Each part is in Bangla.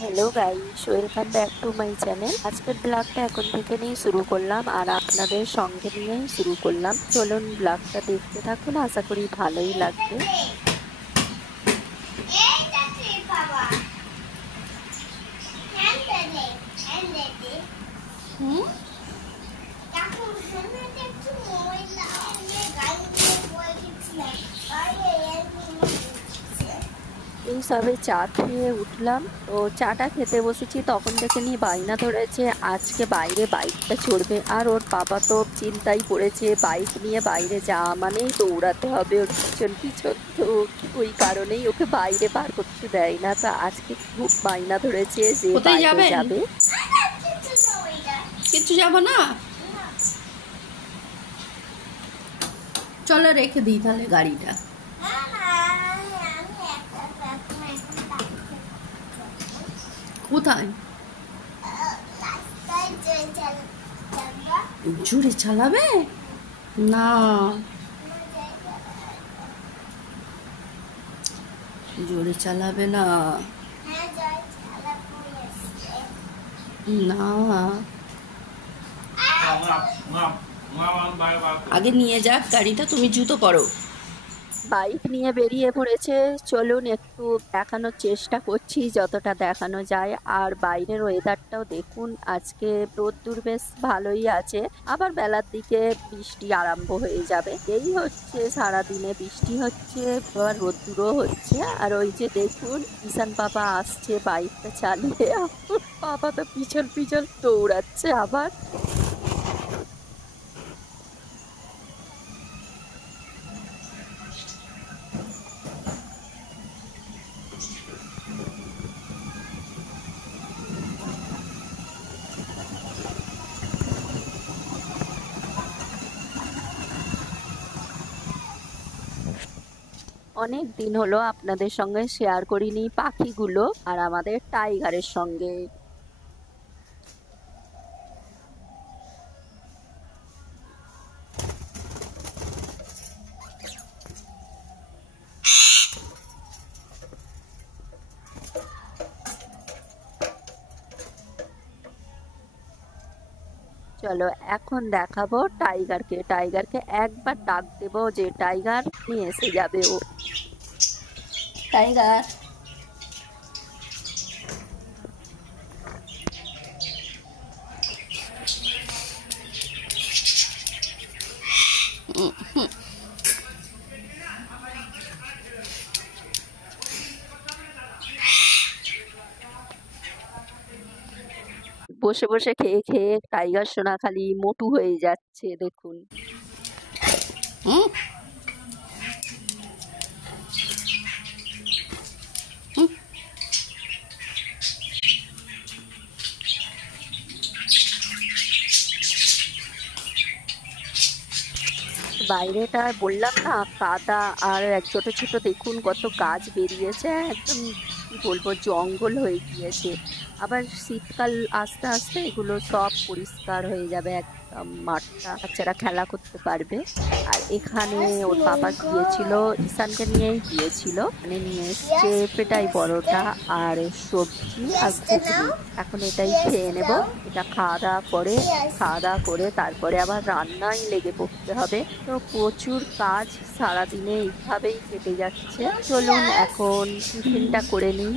Hello guys, welcome back to my channel. আজকের ব্লগটা এখন থেকে নিয়ে শুরু করলাম আর আপনাদের সঙ্গে নিয়েই শুরু করলাম। চলুন ব্লগটা দেখতে থাকুন, আশা করি ভালোই লাগবে। এই সবে চা খেয়ে উঠলাম, তো চাটা খেতে বসেছি তখন থেকে নিয়ে বায়না ধরেছে আজকে বাইরে বাইকটা চড়বে। আর ওর বাবা তো চিন্তাই পড়েছে, বাইক নিয়ে বাইরে যাওয়া মানেই দৌড়াতে হবে ওর পিছন পিছন। তো ওই কারণেই ওকে বাইরে বার করতে দেয় না। তা আজকে খুব বায়না ধরেছে যে কোথায় বাইরে যাবেন? যাবে। কিচ্ছু যাব না, চলো রেখে দিই তাহলে গাড়িটা। কোথায়? জোরে চালাবে না, জোরে চালাবে না, না আগে নিয়ে যাক গাড়িটা, তুমি জুতো পরো। বাইক নিয়ে বেরিয়ে পড়েছে। চলুন একটু দেখানোর চেষ্টা করছি যতটা দেখানো যায়। আর বাইরের ওয়েদারটাও দেখুন, আজকে রোদ্দুর বেশ ভালোই আছে, আবার বেলার দিকে বৃষ্টি আরম্ভ হয়ে যাবে। এই হচ্ছে সারাদিনে বৃষ্টি হচ্ছে, আবার রোদ্দুরও হচ্ছে। আর ওই যে দেখুন ঈশান পাপা আসছে বাইকটা চালিয়ে, পাপা তো পিছন পিছন দৌড়াচ্ছে আবার। অনেক দিন হলো আপনাদের সঙ্গে শেয়ার করিনি পাখিগুলো আর আমাদের টাইগারের সঙ্গে। চলো এখন দেখাবো টাইগারকে। টাইগারকে একবার ডাক দেবো যে টাইগার নিয়ে এসে যাবে ও। টাইগার, বসে বসে খেয়ে খেয়ে টাইগার সোনা খালি মোটু হয়ে যাচ্ছে দেখুন। বাইরেটা বললাম না কাদা, আর ছোট ছোট দেখুন কত গাছ বেরিয়েছে, একদম কি বলবো জঙ্গল হয়ে গিয়েছে। আবার শীতকাল আস্তে আস্তে এগুলো সব পরিষ্কার হয়ে যাবে, একদম মাঠটা বাচ্চারা খেলা করতে পারবে। আর এখানে ওর বাবা গিয়েছিল, ঈশানকে নিয়েই গিয়েছিল, মানে নিয়ে এসছে পেটাই পরোটা আর সবজি আর ঘুগনি। এখন এটাই খেয়ে নেব। এটা খাওয়া দাওয়া করে তারপরে আবার রান্নায় লেগে পড়তে হবে। তো প্রচুর কাজ, সারাদিনে এইভাবেই কেটে যাচ্ছে। চলুন এখন টিফিনটা করে নিই।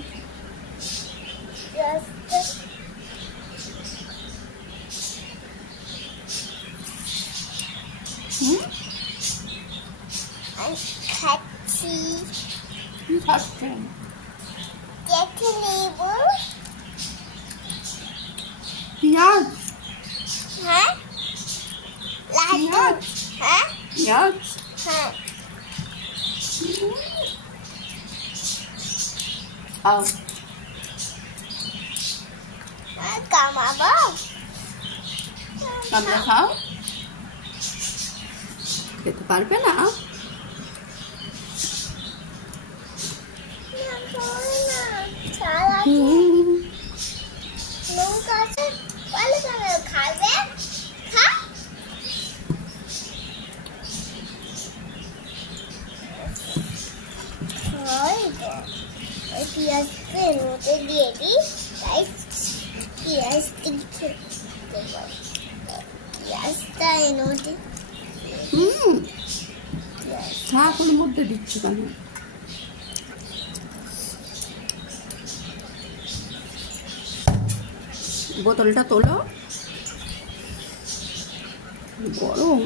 খাচ্ছি। কি খাচ্ছেন? পেঁয়াজ। হ্যাঁ, পেঁয়াজ। হ্যাঁ, পেঁয়াজ। হ্যাঁ। আও। কামাবো। তোমরা খাও। খেতে পারবে না? খাবে খা। পেঁয়াজটা এর মধ্যে দিয়ে দিই, তাই পেঁয়াজটা এর মধ্যে শাকের মধ্যে দিচ্ছি কেন? বোতলটা তোলো, গরম।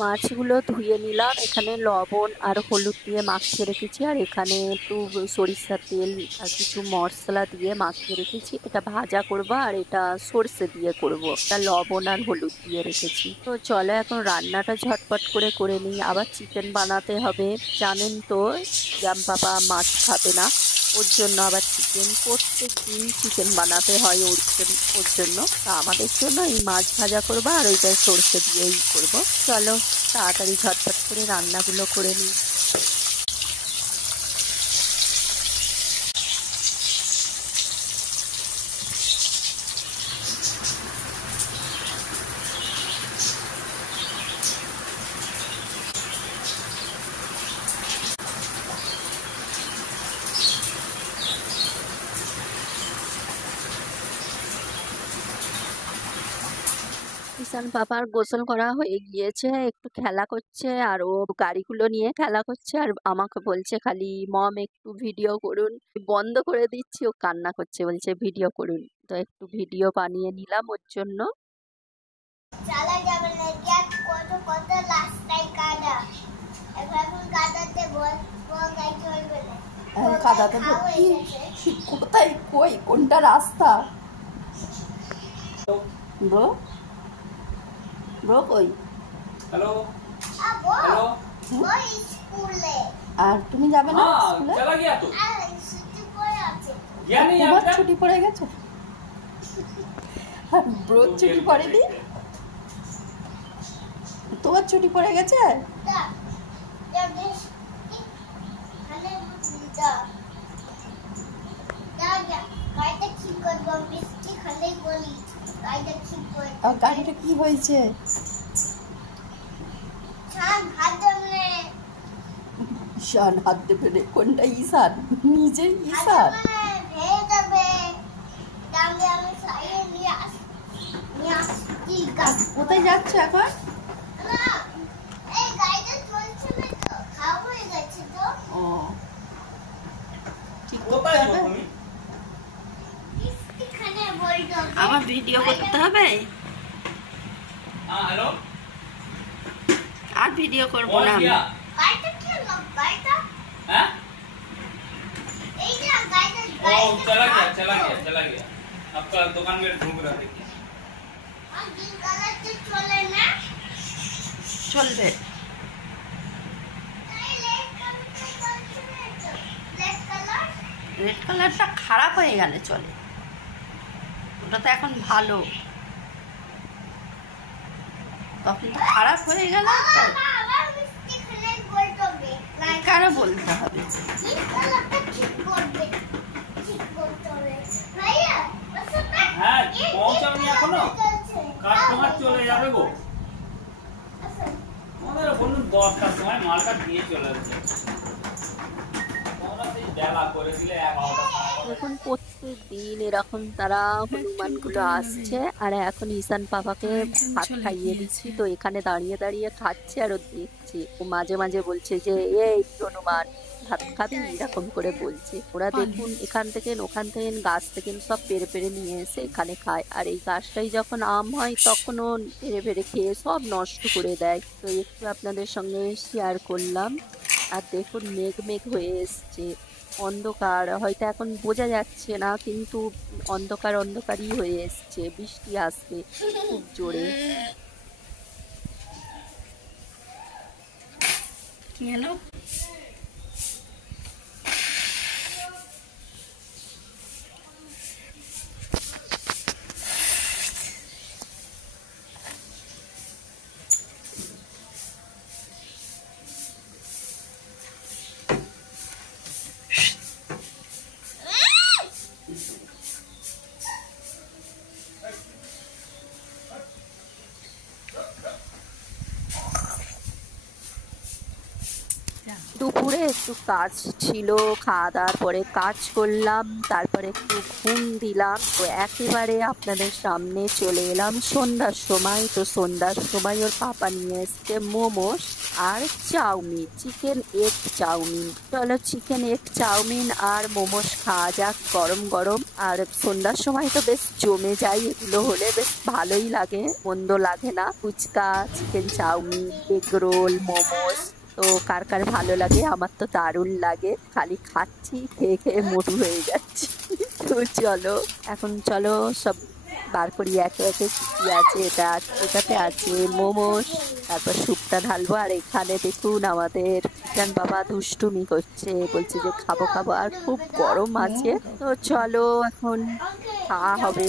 মাছগুলো ধুয়ে নিলাম, এখানে লবণ আর হলুদ দিয়ে মাখিয়ে রেখেছি, আর এখানে একটু সরিষার তেল আর কিছু মশলা দিয়ে মাখিয়ে রেখেছি। এটা ভাজা করব আর এটা সর্ষে দিয়ে করব। এটা লবণ আর হলুদ দিয়ে রেখেছি। তো চলো এখন রান্নাটা ঝটপট করে করে নিই। আবার চিকেন বানাতে হবে, জানেন তো জাম বাবা মাছ খাবে না, ওর জন্য আবার চিকেন, প্রত্যেক দিন চিকেন বানাতে হয় ওর জন্য। তা আমাদের জন্য এই মাছ ভাজা করবো আর ওইটা সর্ষে দিয়েই করব। চলো তাড়াতাড়ি ঝটপট করে রান্নাগুলো করে নিই। ঈশান পাপার গোসল করা হয়ে গিয়েছে, একটু খেলা করছে আর ও গাড়িগুলো নিয়ে খেলা করছে, আর আমাকে বলছে খালি মম একটু ভিডিও করুন। বন্ধ করে দিচ্ছি, ও কান্না করছে, বলছে ভিডিও করুন। তো একটু ভিডিও বানিয়ে নিলাম ওর জন্য। চালা যাবে না, দেখ কত কত রাস্তায় কাদা, এখন কাদাতে গাড়ি চলবে না। কাদাতে ভর্তি। কোথায়, কই, কোনটা রাস্তা? ব্রো ব্রো কই? हेलो হ্যালো, हेलो ওই স্কুলে আর তুমি যাবে না हाँ স্কুলে? चला गया तू আর ছুটি পড়ে আছে। गया नहीं তোমার अब तक ছুটি পড়ে গেছে? আর ব্রো ছুটি পড়েনি? তোমার ছুটি পড়ে গেছে? দা দা বেশ খানে দা দা দা গাড়িটা ঠিক করবো, মিষ্টি খানে বলি গাড়িটা ঠিক করে। আর গাড়িটা কি হয়েছে? ছান হাত দেবে, ঈশান হাত দেবে রে। কোনটা ঈশান? নিজেই হাত ঈশান। দেবে ভেঙে যাবে। দামে আমি সাইয়ে নিয়ে আসছি গাছ। কোথায় যাচ্ছ এখন? না, এই গাড়িটা চলছে না তো, খারাপ হয়ে গেছে তো। ও ঠিক होता है হবে। तुम्हें মিষ্টি খানে বলতো আমার ভিডিও করতে হবে, हाँ हेलो আর ভিডিও করবো कौन না আমি। किया গাড়িটা কি হলো, গাড়িটা हैं এই যে গাড়িটা वो चला गया अब कल दुकान में ढूंढ रहा देखिए আর গ্রিন কালারটা চলে না, চলবে। তাই রেড কালারটা চলছে না তো। রেড কালার রেড কালারটা খারাপ হয়ে গেলে চলে, ওটা তো এখন ভালো, তখন তো খারাপ হয়ে গেল। আবার মিষ্টি খানে বলতো বে কারো বলতে হবে। গ্রিন কালারটা ঠিক করবে, ঠিক করতে হবে ভাইয়া। ওসবটা হ্যাঁ, পৌঁছাওনি এখনো? কাস্টমার চলে চলে যাবে গো আমাদের বলুন 10টার সময় মালটা দিয়ে চলে যাচ্ছে তোমরা সেই বেলা করে দিলে 11টা দেখুন প্রত্যেক দিন এরকম তারা হনুমানগুলো আসছে, আর এখন ঈশান পাপাকে ভাত খাইয়ে দিচ্ছি। তো এখানে দাঁড়িয়ে দাঁড়িয়ে খাচ্ছে আর ও দেখছে। ও মাঝে মাঝে বলছে যে এই হনুমান ভাত খাবি, এরকম করে বলছে। ওরা দেখুন এখান থেকে ওখান থেকে গাছ থেকে সব পেরে পেরে নিয়ে এসে এখানে খায়, আর এই গাছটাই যখন আম হয় তখনও পেরে পেরে খেয়ে সব নষ্ট করে দেয়। তো একটু আপনাদের সঙ্গে শেয়ার করলাম। আর দেখুন মেঘ মেঘ হয়ে এসছে, অন্ধকার, হয়তো এখন বোঝা যাচ্ছে না, কিন্তু অন্ধকার অন্ধকারই হয়ে এসছে, বৃষ্টি আসবে খুব জোরে। কি হলো? দুপুরে একটু কাজ ছিল, খাওয়া দাওয়ার পরে কাজ করলাম, তারপরে একটু ঘুম দিলাম। তো একেবারে আপনাদের সামনে চলে এলাম সন্ধ্যার সময়। তো সন্ধ্যার সময় ওর পাপা নিয়ে এসছে মোমোস আর চাউমিন, চিকেন এগ চাউমিন। চলো চিকেন এগ চাউমিন আর মোমোস খাওয়া যাক গরম গরম। আর সন্ধ্যার সময় তো বেশ জমে যায়, এগুলো হলে বেশ ভালোই লাগে, মন্দ লাগে না। Phuchka, chicken chow mein, egg roll, momos, তো কার কার ভালো লাগে? আমার তো দারুণ লাগে, খালি খাচ্ছি, খেয়ে খেয়ে মোটু হয়ে যাচ্ছি। তো চলো এখন চলো সব বার করি একে একে কি কি আছে। এটাতে আছে মোমোস, তারপর স্যুপটা ঢালবো। আর এখানে দেখুন আমাদের কিষান বাবা দুষ্টুমি করছে, বলছে যে খাবো খাবো, আর খুব গরম আছে। তো চলো এখন খাওয়া হবে।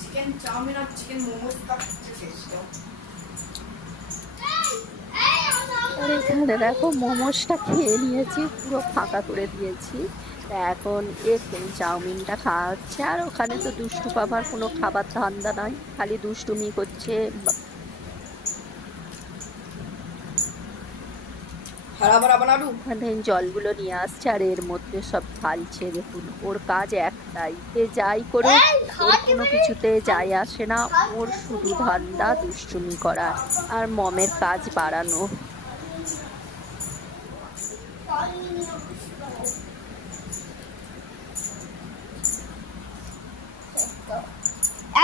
चिकन चाउमीन और चिकन मोमोज का टेस्ट हो। আর এখানে দেখো মোমোসটা খেয়ে নিয়েছি, পুরো ফাঁকা করে দিয়েছি। তা এখন এখানে চাউমিনটা খাওয়া হচ্ছে। আর ওখানে তো দুষ্টু বাবার কোনো খাবার ধান্দা নাই, খালি দুষ্টুমি করছে। हरा भरा बना लूं। ওখানে জলগুলো নিয়ে আসছে আর এর মধ্যে সব ঢালছে। দেখুন ওর কাজ একটাই, এ যাই করে ওর কোনো কিছুতে যায় আসে না, ওর শুধু ধান্দা দুষ্টুমি করা আর মমের কাজ বাড়ানো।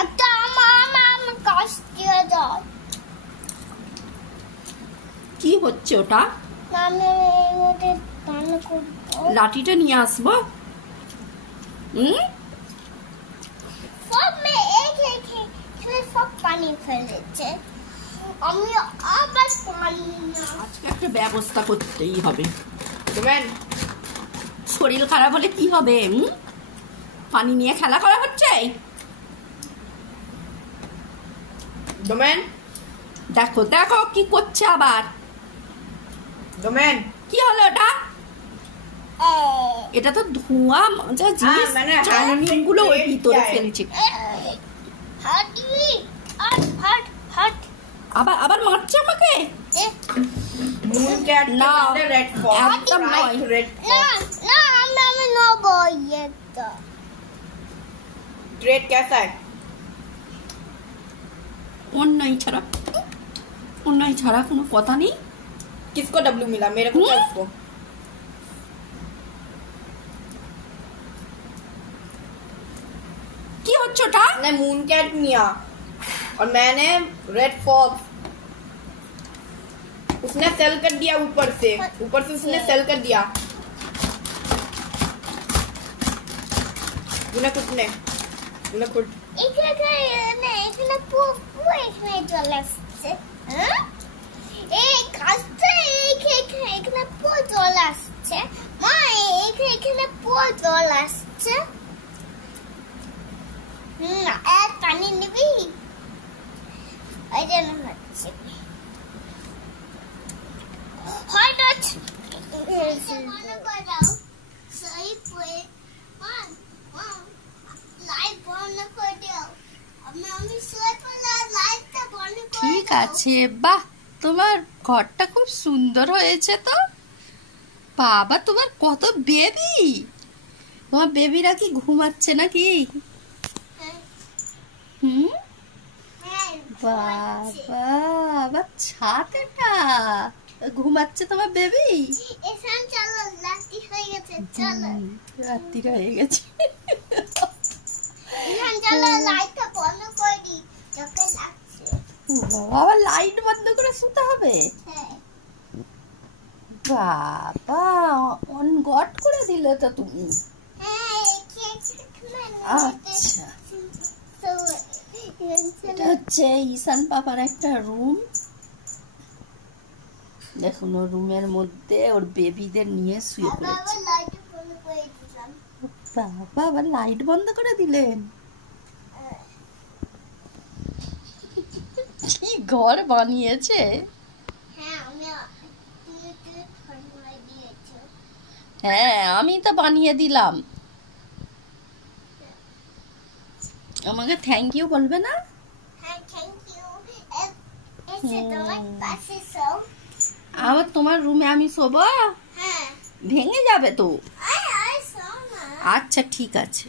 একটা আমার কাজ দিয়ে দাও। কি হচ্ছে ওটা? আমি এর মধ্যে দান করব। লাঠিটা নিয়ে আসবো। সব মে এক এক সব পানি ফেলেছে, আমি আবার পানি না। আজকে একটা ব্যবস্থা করতেই হবে। শরীর খারাপ হলে কি হবে? পানি নিয়ে খেলা করা হচ্ছে। দেখো দেখো কি করছে আবার। কি হলো ওটা? এটা তো ধোঁয়া যা জিনিস, চাউমিন গুলো ওই ভিতরে ফেলছে। আবার আবার মারছে আমাকে। না একদম নয়। না আমি নেব এটা। रेड कैसा है? অন্যায় ছাড়া কোনো কথা নেই। किसको डब्ल्यू मिला? मेरे को क्या उसको? কি হচ্ছে ওটা? मैंने मून कैट लिया और मैंने रेड फॉक्स। उसने सेल कर दिया ऊपर से उसने सेल कर दिया। उन्हें खुद এখানে পুরো এখানে চলে আসছে। এই কাজটা এখানে পুরো চলে আসছে। মা এখানে পুরো জল আসছে। আর পানি নিবি? ওই জন্য হচ্ছে হয়তো মনে করে দাও সেই লাইট বন্ধ করে দাও। আমি শুয়ে পড়লে লাইটটা বন্ধ করে ঠিক আছে, বাহ, তোমার ঘরটা খুব সুন্দর হয়েছে তো। বাবা, তোমার কত বেবি! তোমার বেবিরা কি ঘুমাচ্ছে নাকি? হুম, বাবা, আবার ছাদেটা ঘুমাচ্ছে তোমার বেবি। এখান চলো রাত্রি হয়ে গেছে, চলো রাত্রি হয়ে গেছে। এখান চলো লাইটটা বন্ধ করে দিই, চোখে লাগছে। বাবা, আবার লাইট বন্ধ করে শুতে হবে? হ্যাঁ বাবা, অন গট করে দিলে তো তুমি। আচ্ছা, এটা হচ্ছে ঈশান পাপার একটা রুম। দেখুন, ওর রুমের মধ্যে ওর বেবিদের নিয়ে শুয়ে পড়েছে। বাবা, আবার লাইট বন্ধ করে দিলেন। কি ঘর বানিয়েছে! হ্যাঁ, আমি তো বানিয়ে দিলাম। আমাকে থ্যাংক ইউ বলবে না? আবার তোমার রুমে আমি শোবো? ভেঙে যাবে তো। আচ্ছা, ঠিক আছে।